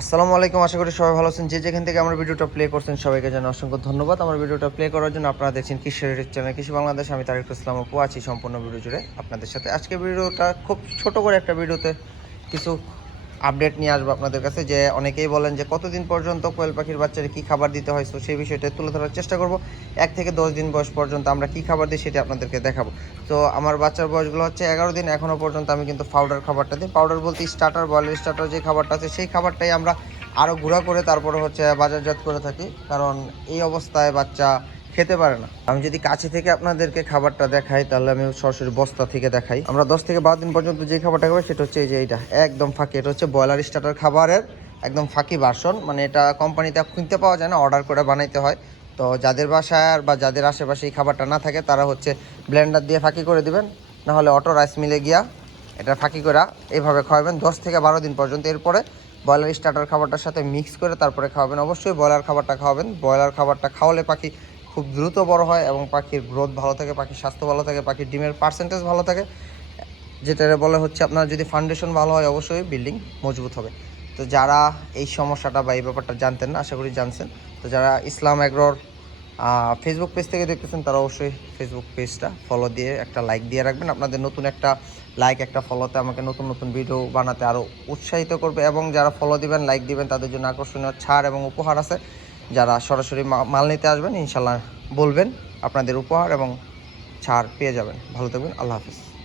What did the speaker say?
আসসালামু আলাইকুম, আশা করি সবাই ভালো আছেন। যে যেখান থেকে আমার ভিডিওটা প্লে করছেন, সবাইকে জানাই অসংখ্য ধন্যবাদ। আমার ভিডিওটা প্লে করার জন্য আপনারা দেখছেন কৃষি চ্যানেল কৃষি বাংলাদেশ। আমি তারিক ইসলাম আপু আছি সম্পূর্ণ ভিডিও জুড়ে। আপনাদের সাথে আজকে ভিডিওটা খুব ছোট করে একটা ভিডিওতে কিছু আপডেট নিয়ে আসব আপনাদের কাছে যে অনেকেই বলেন যে কতদিন পর্যন্ত কোয়েল পাখির বাচ্চারা কী খাবার দিতে হয়, তো সেই বিষয়টা তুলে ধরার চেষ্টা করব। এক থেকে দশ দিন বয়স পর্যন্ত আমরা কী খাবার দিই সেটা আপনাদেরকে দেখাবো। তো আমার বাচ্চার বয়সগুলো হচ্ছে এগারো দিন এখনও পর্যন্ত আমি কিন্তু পাউডার খাবারটা দিই। পাউডার বলতে স্টার্টার বয়েলের স্টার্টার যে খাবারটা আছে, সেই খাবারটাই আমরা আরও গুঁড়া করে তারপরে হচ্ছে বাজারজাত করে থাকি। কারণ এই অবস্থায় বাচ্চা খেতে পারে না। আমি যদি কাছে থেকে আপনাদেরকে খাবারটা দেখাই, তাহলে আমি সরাসরি বস্তা থেকে দেখাই। আমরা দশ থেকে বারো দিন পর্যন্ত যে খাবারটা খাব, সেটা হচ্ছে এই যে এইটা। একদম ফাঁকি। এটা হচ্ছে ব্রয়লার স্টার্টার খাবারের একদম ফাঁকি বাসন। মানে এটা কোম্পানিতে কিনতে পাওয়া যায় না, অর্ডার করে বানাইতে হয়। তো যাদের বাসায় বা যাদের আশেপাশে এই খাবারটা না থাকে, তারা হচ্ছে ব্লেন্ডার দিয়ে ফাঁকি করে দিবেন। নাহলে অটো রাইস মিলে গিয়া এটা ফাঁকি করে এইভাবে খাওয়াবেন। দশ থেকে বারো দিন পর্যন্ত। এরপরে ব্রয়লার স্টার্টার খাবারটার সাথে মিক্স করে তারপরে খাওয়াবেন। অবশ্যই ব্রয়লার খাবারটা খাওয়াবেন। ব্রয়লার খাবারটা খাওয়ালে পাখি খুব দ্রুত বড় হয় এবং পাখির গ্রোথ ভালো থাকে, পাখির স্বাস্থ্য ভালো থাকে, পাখির ডিমের পার্সেন্টেজ ভালো থাকে যেটা বলে হচ্ছে আপনার যদি ফাউন্ডেশন ভালো হয় অবশ্যই বিল্ডিং মজবুত হবে। তো যারা এই সমস্যাটা বা এই ব্যাপারটা জানতেন না, আশা করি জানছেন। তো যারা ইসলাম অ্যাগ্রোর ফেসবুক পেজ থেকে দেখতেছেন, তারা অবশ্যই ফেসবুক পেজটা ফলো দিয়ে একটা লাইক দিয়ে রাখবেন। আপনাদের নতুন একটা লাইক একটা ফলোতে আমাকে নতুন নতুন ভিডিও বানাতে আরও উৎসাহিত করবে এবং যারা ফলো দিবেন লাইক দিবেন, তাদের জন্য আকর্ষণীয় ছাড় এবং উপহার আছে। যারা সরাসরি মাল নিতে আসবেন ইনশাল্লাহ বলবেন আপনাদের উপহার এবং ছাড় পেয়ে যাবেন। ভালো থাকবেন, আল্লাহ হাফিজ।